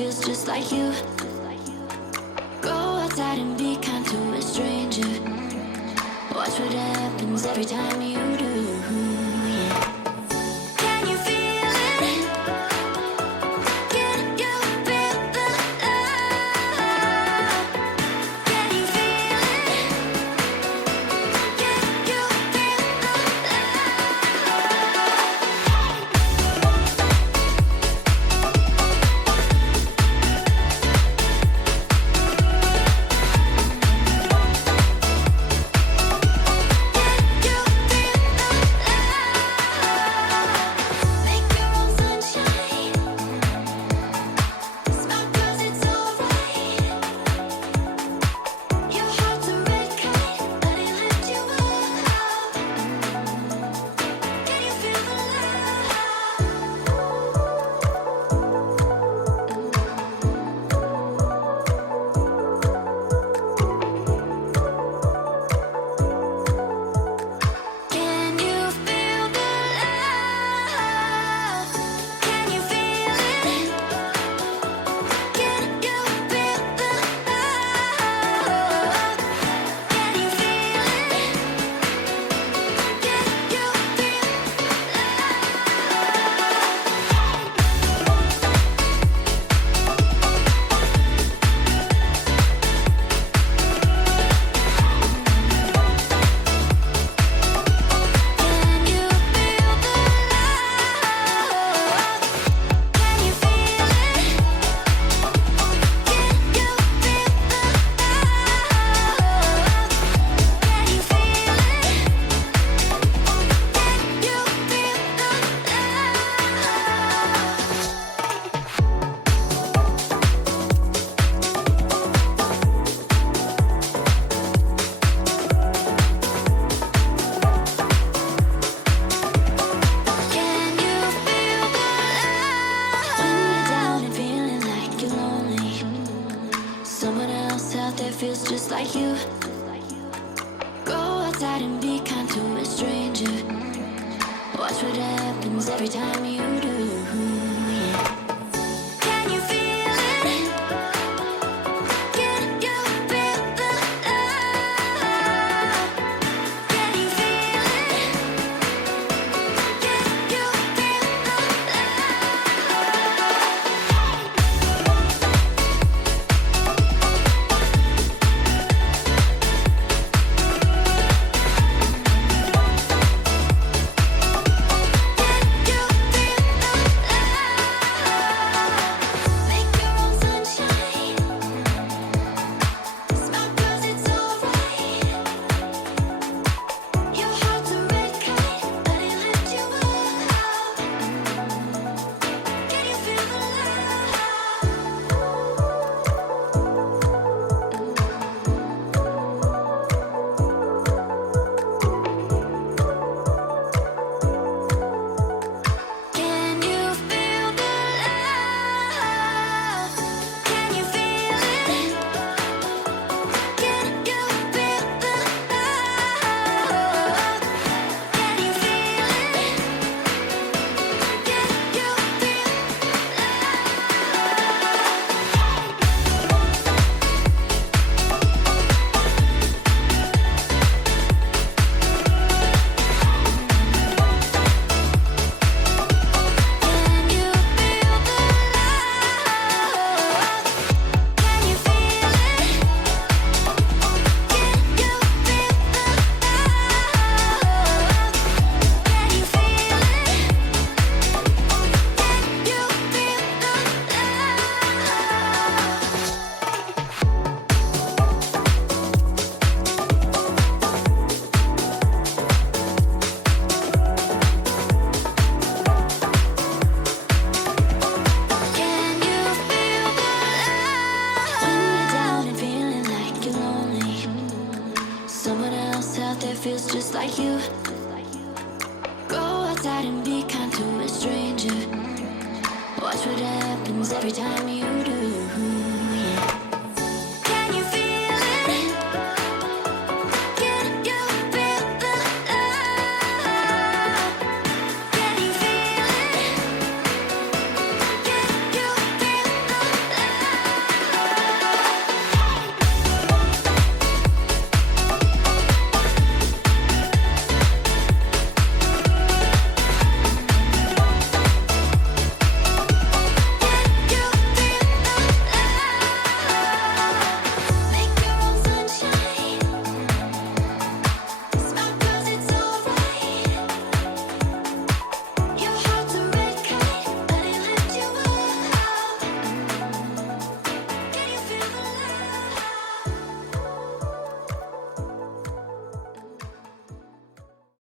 feels just like you. Go outside and be kind to a stranger. Watch what happens every time you do. Yeah. Can you feel it? Can you feel the love? Can you feel it? Can you feel the feels just like you. Go outside and be kind to a stranger. Watch what happens every time you do. Yeah. Can you feel it? Can you feel the love? Can you feel it? Can you feel the feels just like you. Go outside and be kind to a stranger. Watch what happens every time you